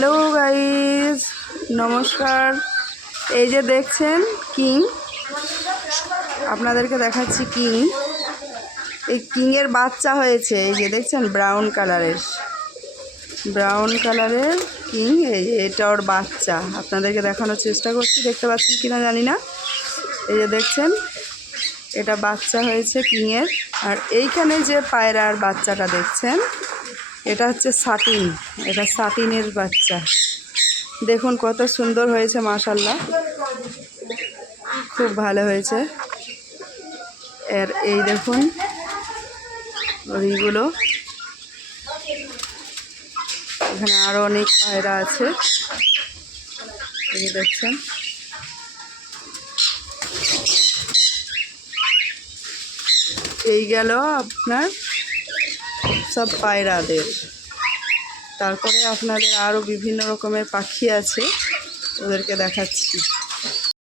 Hello guys, নমস্কার। এই যে দেখছেন কিং, আপনাদেরকে দেখাচ্ছি কিং। এই কিংয়ের বাচ্চা হয়েছে, এই যে দেখছেন ব্রাউন কালারের কিং। এই যে এটা ওর বাচ্চা, আপনাদেরকে দেখানোর চেষ্টা করছি, দেখতে পাচ্ছেন কিনা জানি না। এই যে দেখছেন এটা বাচ্চা হয়েছে কিংয়ের। আর এইখানে যে পায়রার বাচ্চাটা দেখছেন এটা হচ্ছে সাটিন, এটা সাটিনের বাচ্চা। দেখুন কত সুন্দর হয়েছে, মাশাআল্লাহ, খুব ভালো হয়েছে। এর এই দেখুন ওইগুলো, এখানে আরও অনেক পায়রা আছে, এই যে দেখছেন। এই গেল আপনার সব পায়রাদের। তারপরে আপনাদের আরও বিভিন্ন রকমের পাখি আছে, ওদেরকে দেখাচ্ছি।